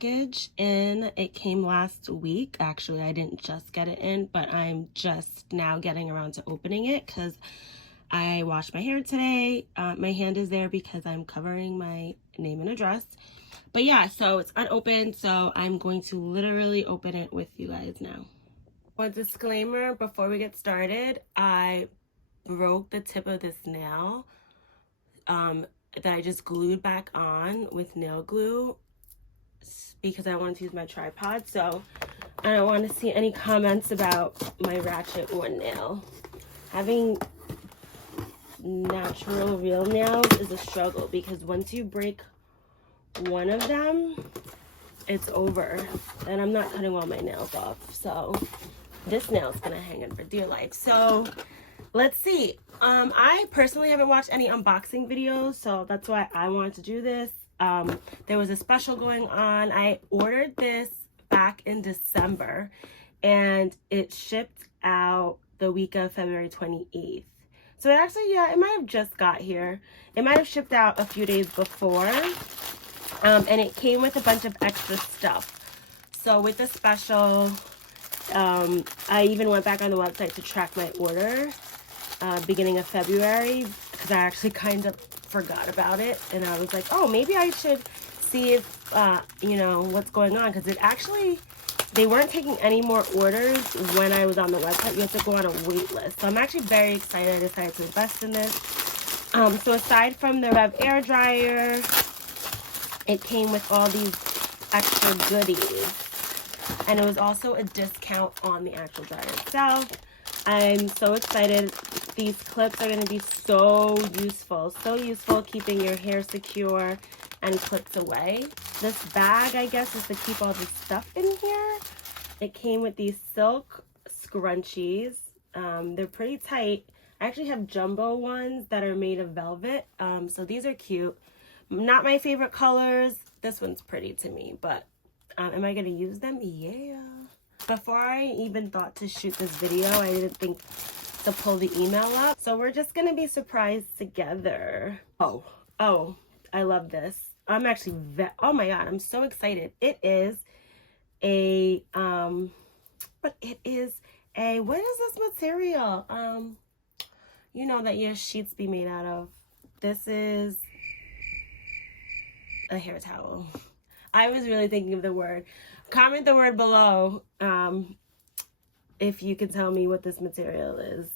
package in. It came last week. Actually, I didn't just get it in, but I'm just now getting around to opening it because I washed my hair today. My hand is there because I'm covering my name and address. But yeah, so it's unopened, so I'm going to literally open it with you guys now. A disclaimer before we get started, I broke the tip of this nail that I just glued back on with nail glue because I wanted to use my tripod. So I don't want to see any comments about my ratchet one nail. Having natural real nails is a struggle because once you break one of them, it's over, and I'm not cutting all my nails off, so this nail's gonna hang in for dear life. So let's see. I personally haven't watched any unboxing videos, so that's why I wanted to do this. There was a special going on. I ordered this back in December and it shipped out the week of February 28th. So it actually, yeah, it might have just got here. It might have shipped out a few days before. And it came with a bunch of extra stuff. So with the special, I even went back on the website to track my order beginning of February because I actually kind of forgot about it. And I was like, oh, maybe I should see if, you know, what's going on. Because it actually, they weren't taking any more orders when I was on the website. You have to go on a wait list. So I'm actually very excited. I decided to invest in this. So aside from the RevAir dryer, it came with all these extra goodies. And it was also a discount on the actual dryer itself. I'm so excited. These clips are going to be so useful keeping your hair secure and clipped away. This bag, I guess, is to keep all the stuff in here. It came with these silk scrunchies. They're pretty tight. I actually have jumbo ones that are made of velvet. So these are cute. Not my favorite colors. This one's pretty to me, but am I going to use them? Yeah. Before I even thought to shoot this video, I didn't think to pull the email up. So we're just going to be surprised together. Oh, I love this. I'm actually, oh my God, I'm so excited. It is a, what is this material? You know that your sheets be made out of. This is a hair towel. I was really thinking of the word. Comment the word below if you can tell me what this material is.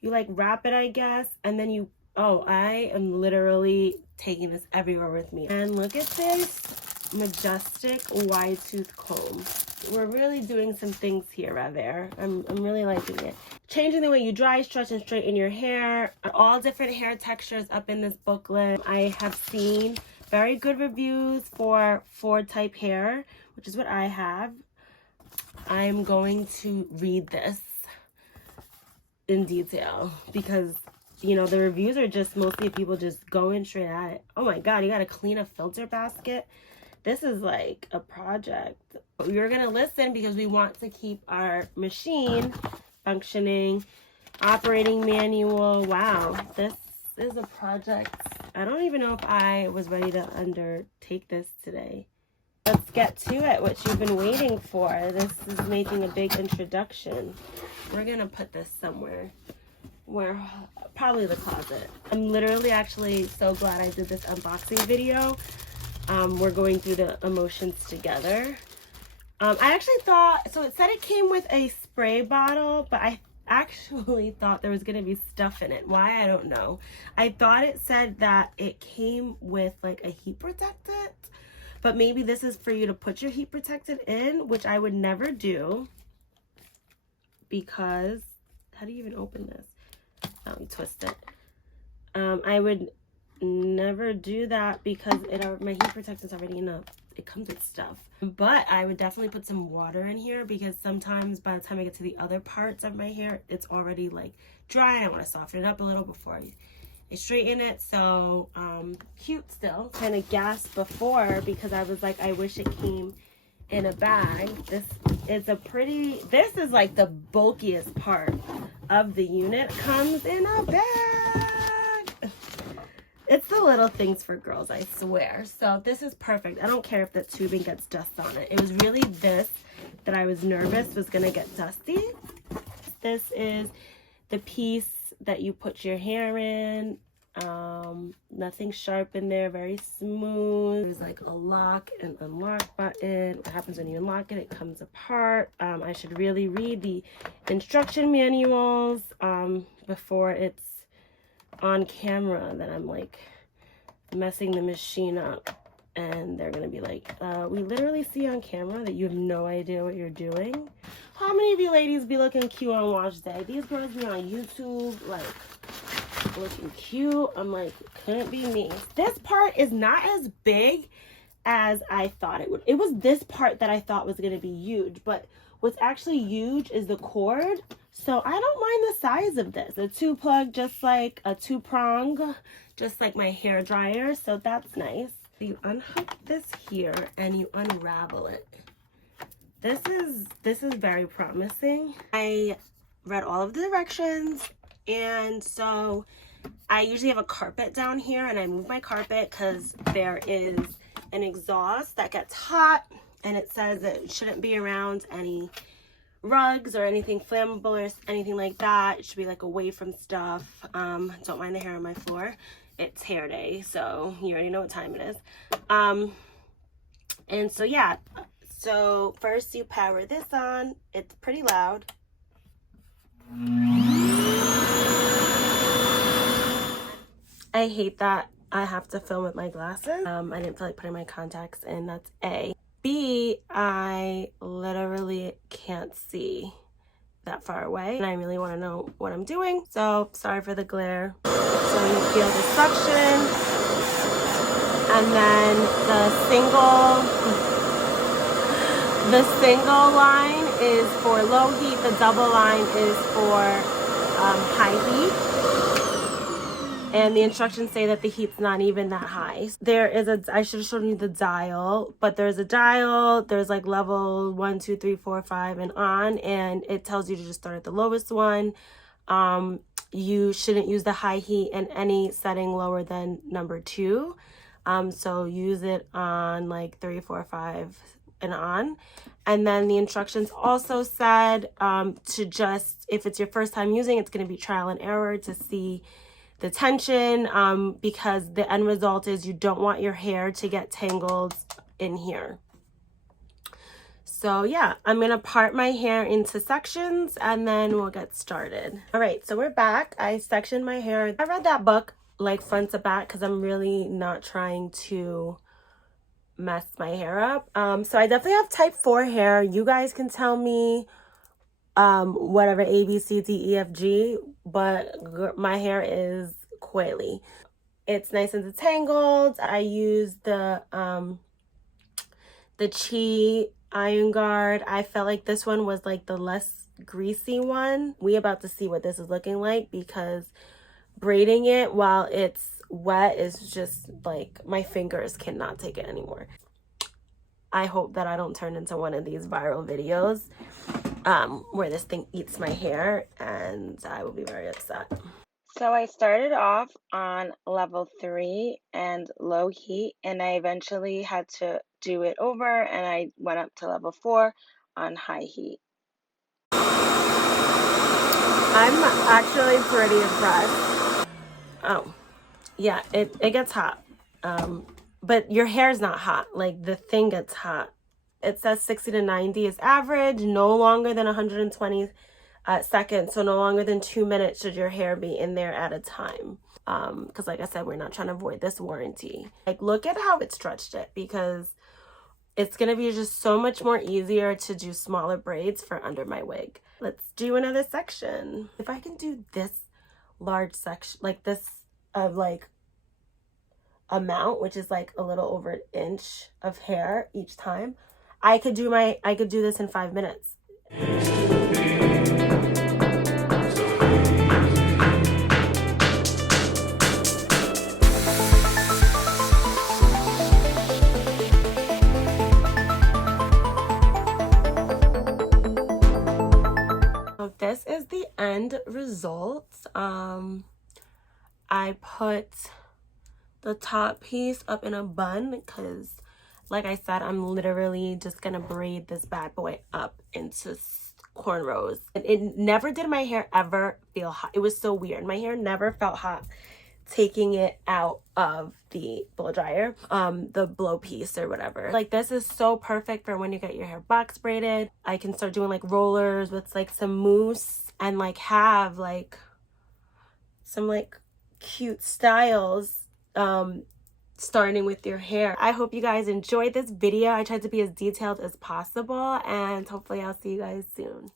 You like wrap it, I guess, and then you, oh, I am literally taking this everywhere with me. And look at this majestic wide tooth comb. We're really doing some things here, RevAir. I'm really liking it. Changing the way you dry, stretch, and straighten your hair. All different hair textures up in this booklet. I have seen very good reviews for Ford type hair, which is what I have. I'm going to read this in detail because, you know, the reviews are just mostly people just going straight at it. Oh my God, you got to clean a filter basket. This is like a project. But we're going to listen because we want to keep our machine functioning. Operating manual. Wow, this is a project. I don't even know if I was ready to undertake this today. Let's get to it, what you've been waiting for. This is making a big introduction. We're going to put this somewhere. Where, probably the closet. I'm literally actually so glad I did this unboxing video. We're going through the emotions together. I actually thought, so it said it came with a spray bottle, but I actually thought there was going to be stuff in it. Why? I don't know. I thought it said that it came with like a heat protectant, but maybe this is for you to put your heat protectant in, which I would never do because, how do you even open this? Twist it. I would never do that because my heat protectant's already enough. It comes with stuff. But I would definitely put some water in here because sometimes by the time I get to the other parts of my hair, it's already like dry. I want to soften it up a little before I straighten it. So cute still. Kind of gasped before because I was like, I wish it came in a bag. This is like the bulkiest part of the unit. Comes in a bag. It's the little things for girls, I swear. So this is perfect. I don't care if the tubing gets dust on it. It was really this that I was nervous was gonna get dusty. This is the piece that you put your hair in. Nothing sharp in there, very smooth. There's like a lock and unlock button. What happens when you unlock it? It comes apart. I should really read the instruction manuals before it's on camera, that I'm like messing the machine up and they're gonna be like, we literally see on camera that you have no idea what you're doing. How many of you ladies be looking cute on wash day? These girls be on YouTube like looking cute. I'm like, couldn't be me. This part is not as big as I thought it would. It was this part that I thought was gonna be huge, but what's actually huge is the cord. So I don't mind the size of this. A 2-plug, just like a 2-prong, just like my hair dryer. So that's nice. You unhook this here and you unravel it. This is very promising. I read all of the directions, and so I usually have a carpet down here, and I move my carpet because there is an exhaust that gets hot, and it says it shouldn't be around any rugs or anything flammable or anything like that. It should be like away from stuff. Don't mind the hair on my floor. It's hair day, so you already know what time it is. And so yeah, so first you power this on. It's pretty loud. I hate that I have to film with my glasses. I didn't feel like putting my contacts in. That's A. B, I literally can't see that far away, and I really want to know what I'm doing. So sorry for the glare. So you feel the suction, and then the single line is for low heat. The double line is for high heat. And the instructions say that the heat's not even that high. There is I should have shown you the dial, but there's a dial. There's like level 1, 2, 3, 4, 5 and on, and it tells you to just start at the lowest one. You shouldn't use the high heat in any setting lower than number 2. So use it on like 3, 4, 5 and on. And then the instructions also said to just, if it's your first time using, it's going to be trial and error to see the tension, because the end result is you don't want your hair to get tangled in here. So yeah, I'm gonna part my hair into sections and then we'll get started. All right, so we're back. I sectioned my hair. I read that book like front to back because I'm really not trying to mess my hair up. So I definitely have type 4 hair. You guys can tell me whatever A, B, C, D, E, F, G, but my hair is coily. It's nice and detangled. I use the Chi Iron Guard. I felt like this one was like the less greasy one. We about to see what this is looking like, because braiding it while it's wet is just like, my fingers cannot take it anymore. I hope that I don't turn into one of these viral videos where this thing eats my hair, and I will be very upset. So I started off on level 3 and low heat, and I eventually had to do it over, and I went up to level 4 on high heat. I'm actually pretty impressed. Oh, yeah, it gets hot. But your hair's not hot. Like, the thing gets hot. It says 60 to 90 is average, no longer than 120 seconds. So no longer than 2 minutes should your hair be in there at a time. Because like I said, we're not trying to avoid this warranty. Like, look at how it stretched it, because it's going to be just so much more easier to do smaller braids for under my wig. Let's do another section. If I can do this large section, like this of like amount, which is like a little over an inch of hair each time, I could do this in 5 minutes. So this is the end result. I put the top piece up in a bun because, like I said, I'm literally just gonna braid this bad boy up into cornrows. It never did my hair ever feel hot. It was so weird. My hair never felt hot taking it out of the blow dryer, the blow piece or whatever. Like, this is so perfect for when you get your hair box braided. I can start doing like rollers with like some mousse and like have like some like cute styles starting with your hair. I hope you guys enjoyed this video. I tried to be as detailed as possible, and hopefully I'll see you guys soon.